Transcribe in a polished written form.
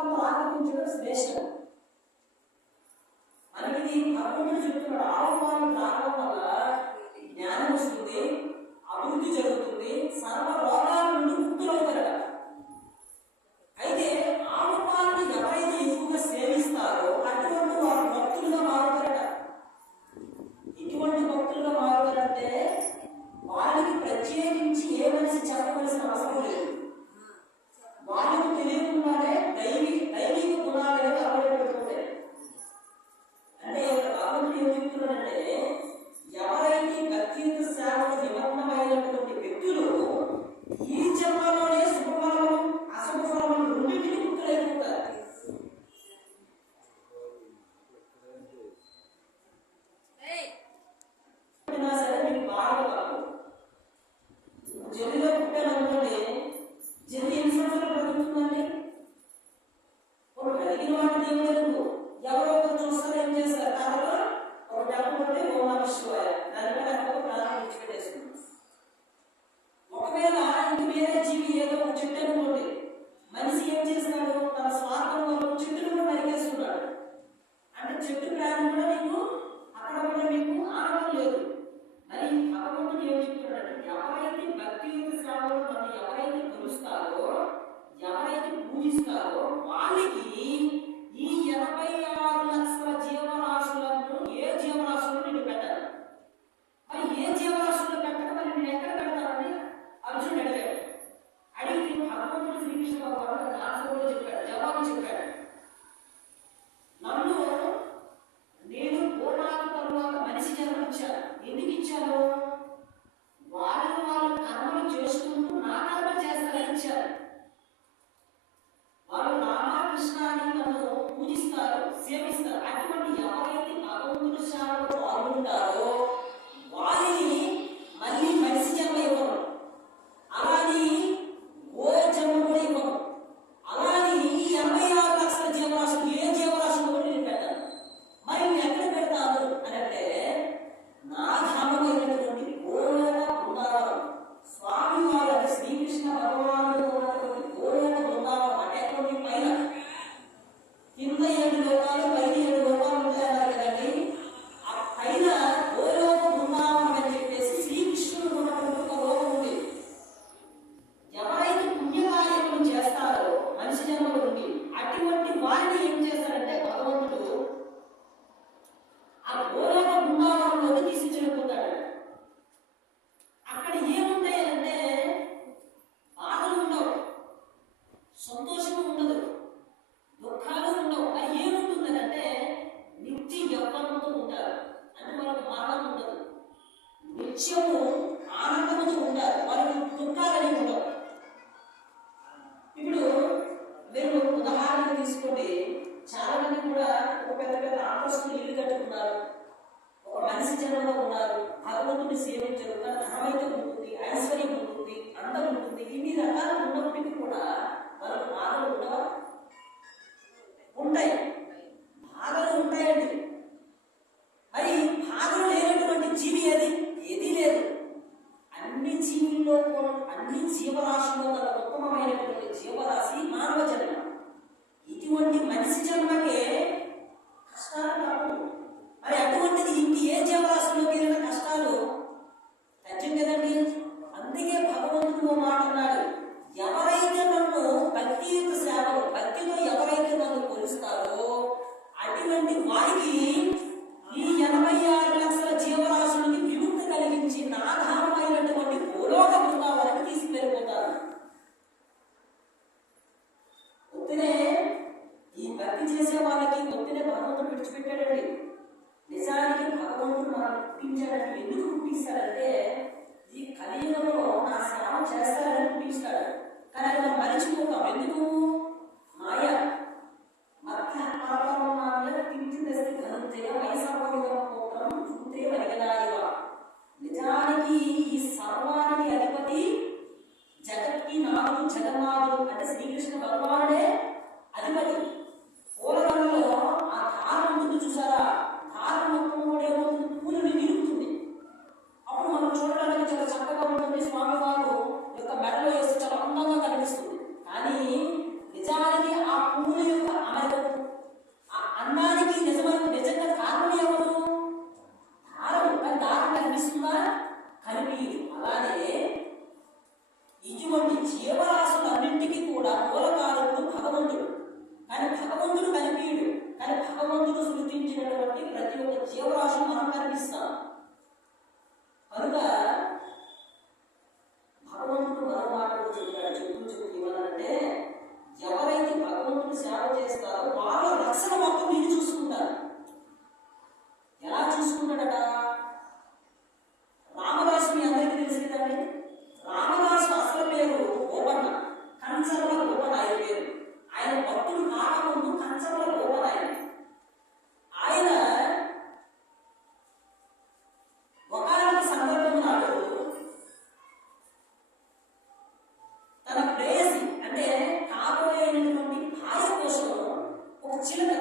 కొంత ఆనందించడం శ్రేష్టం. మనకి భగవంతుడు చెప్తున్నాడు, ఆహ్వానం తాగడం వల్ల జ్ఞానం వస్తుంది, అభివృద్ధి జరుగుతుంది, సర్వ రోగాల నుండి ముక్తులవుతారట. అయితే ఆహ్వానాన్ని ఎవరైతే ఎక్కువగా సేవిస్తారో అటువంటి వారు భక్తులుగా మారుతారట. ఎటువంటి భక్తులుగా మారుతారంటే వాళ్ళకి ప్రత్యేకించి ఏ మనిషి చెప్పవలసిన అవసరం లేదు. వాళ్ళకు తెలియకుండానే దైవిక గుణాలు అనేది అలవాటుపడుతుంటాయి. అంటే భగవంతుడు ఏం చెప్తున్నాడంటే, ఎవరైతే భక్తియుత సేవలో నిమగ్నమైనటువంటి వ్యక్తులు ఈ జన్మలోనే శుభఫలము అశుభ ఫలము రెండింటిని ముక్తులైపోతారు. సరే మీకు బాగా కాదు, జల్లిలో పుట్టాలనుకోండి, జల్లి ఎన్ని సంవత్సరాలు బతుకుతుందండి? ఒక కలిగిన వాటిని ఏం లేదు, ఎవరో ఒకరు చూస్తారు, ఏం చేస్తారు, దాంట్లో ఒక డబ్బు కొట్టి ఓం నమః శివాయ దానిపైన ఒక ప్రాణం విడిచిపెట్టేస్తుంది. ఒకవేళ ఇంక వేరే జీవి ఏదో ఒక చెట్టు అనుకోండి, మనిషి ఏం చేస్తున్నాడు, తన స్వార్థం వల్ల చెట్టును కూడా నరికేస్తున్నాడు. అంటే చెట్టు ప్రాణం కూడా మీకు అక్కడ కూడా మీకు ఆనందం లేదు. మరి భగవంతుడు ఏం చెప్తున్నాడంటే, ఎవరైతే భక్తియుత సేవలో నన్ను ఎవరైతే కొలుస్తారో, ఎవరైతే పూజిస్తారో వాళ్ళకి ఈ 86 లక్షల జీవరాశులను ఏ జీవరాశులను నేను పెట్టాను. మరి ఏ జీవరాశులను పెట్టక మరి నేను ఎక్కడ పెడతానని అర్జునుడు అడిగాడు. అడిగితే భగవంతుడు శ్రీకృష్ణ భగవానుడు దాసంలో చెప్పాడు, జవాబు చెప్పాడు. నన్ను నేను పూర్ణాల తరువాత మనిషి జన్మ ఇచ్చాను. ఎందుకు ఇచ్చాను? వాళ్ళు కర్మలు చేసుకుంటూ నా కర్మలు చేస్తారని ఇచ్చారు. వాళ్ళు రామకృష్ణ అని నన్ను పూజిస్తారు, సేవిస్తారు. అటువంటి ఎవరైతే భగవంతుడి సేవలో పాల్గొంటారో వారిని మళ్ళీ మనిషి జన్మ ఇవ్వరు, అలాని ఓ జన్మ కూడా ఇవ్వరు. అలాని ఈ 86 లక్షల జీవరాశులు ఏ జీవరాశులు కూడా నేను పెట్టాను. మరి నేను ఎక్కడ పెడతాను అని అంటే, నా ధామమైనటువంటి గోలోక బృందావనం, స్వామి వారు అంటే శ్రీకృష్ణ భగవానుడు ఉన్నటువంటి గోలోక బృందావనం అనేటువంటి పైన కింద 7 లోకాలు పైన 7 లోకాలు ఉంటాయన్నారు కదండి. ఆ పైన గోలోక బృందావనం అని చెప్పేసి శ్రీకృష్ణుడు ఉన్నటువంటి ఒక లోకం ఉంది. ఎవరైతే పుణ్యకార్యములు చేస్తారో మనిషి జన్మలో ఉండి అటువంటి వారిని ఏం చేస్తారంటే భగవంతుడు ఆ గోలోక బృందావనంలోకి తీసుకెళ్ళిపోతాడు. అక్కడ ఏముంటాయంటే బాధలు ఉండవు, సంతోషము ఉండదు, దుఃఖాలు ఉండవు. అది ఏముంటుందంటే నిత్య యవ్వనంతో ఉంటారు. అంటే వాళ్ళకు మరణం ఉండదు, నిత్యము ఆనందముతో ఉంటారు, వాళ్ళకు దుఃఖాలని ఉండవు. ఇప్పుడు మీరు ఉదాహరణ తీసుకోండి, చాలా మంది కూడా ఒక పెద్ద పెద్ద ఆంతస్తులు ఇల్లు కట్టుకున్నారు, ఒక మనిషి జన్మలో ఉన్నారు, భగవంతుని సేవించారు, ధనమైతే ఉంటుంది, ఐశ్వర్యం ఉంటుంది, అందం ఉంటుంది, ఇన్ని రకాలు ఉన్నప్పటికీ కూడా వాళ్ళకు బాధలు ఉండవా? ఉంటాయి, బాధలు ఉంటాయండి. మరి బాధలు లేనటువంటి జీవి ఏది లేదు. అన్ని జీవుల్లో కూడా, అన్ని జీవరాశుల్లో గల ఉత్తమమైనటువంటి జీవరాశి మానవ జన్మ. ఇటువంటి మనిషి జన్మకే కష్టాలు రావు. మరి అటువంటిది ఇంక ఏ జీవరాశుల్లోకి వెళ్ళిన కష్టాలు తథ్యం కదండి. అందుకే భగవంతుడు మాట అన్నాడు, ఎవరైతే నన్ను భక్తియుత సేవలు భక్తితో ఎవరైతే నన్ను కొలుస్తారో అటువంటి వారికి ఈ 86 లక్షల జీవరాశులకి విముక్తి కలిగించి నాధారమైనటువంటి గోలోక బృందావనానికి తీసుకువెళ్ళిపోతారు. ఒత్తినే ఈ భక్తి చేసే వాళ్ళకి ఒత్తినే భగవంతుడు విడిచిపెట్టాడండి. నిజానికి భగవంతుడు మనం పుట్టించాడంటే ఎందుకు పుట్టిస్తాడంటే, ఈ కలియుగంలో నా సేవ చేస్తాడని పుట్టిస్తాడు. కానీ అది మనం మరిచిపోతాం. ఎందుకు? మాయ నిజానికి ఈ సర్వానికి అధిపతి జగత్కి నాడు జగన్నాథుడు అంటే శ్రీకృష్ణ భగవానుడే అధిపతి. పూలదండలో ఆ దారం ముందు చూసారా, దారం మొత్తం కూడా ఏమవుతుంది, పూలని నిలుపుతుంది. అప్పుడు మనం చూడడానికి చాలా చక్కగా ఉంటుంది, స్వామివారు యొక్క మెడలో వేసి చాలా అందంగా కనిపిస్తుంది. కానీ నిజానికి ఆ భూముల యొక్క అమరికకు ఆ అన్నానికి నిజంగా కారణం ఎవరు? దారం. కానీ దారం కనిపిస్తుందా? కనిపించదు. అలానే ఇటువంటి జీవరాశులన్నింటికి కూడా మూలకారకుడు భగవంతుడు. కానీ భగవంతుడు కనిపించడు. కానీ భగవంతుడు సృష్టించినటువంటి ప్రతి ఒక్క జీవరాశి మనం కనిపిస్తాం. కనుక భగవంతుడు మన మాటలు చెప్తూ ఏమనంటే, ఎవరైతే భగవంతుడు సేవ చేస్తారో వాళ్ళ రక్షణ మొత్తం మీరు చూసుకుంటారు. ఎలా చూసుకుంటాడట? రామదాసు మీ అందరికీ తెలుసు కదండి. రామదాసు అసలు పేరు గోపన్న, కంచర్ల గోపన్న ఆయన పేరు. ఆయన భక్తుడు కాకముందు కంచర్ల గోపన్న ఆయన ఒకనొక సందర్భం నాడు తన ప్రేయసి అంటే కాబోయేటువంటి భార్య కోసం ఒక చిలుక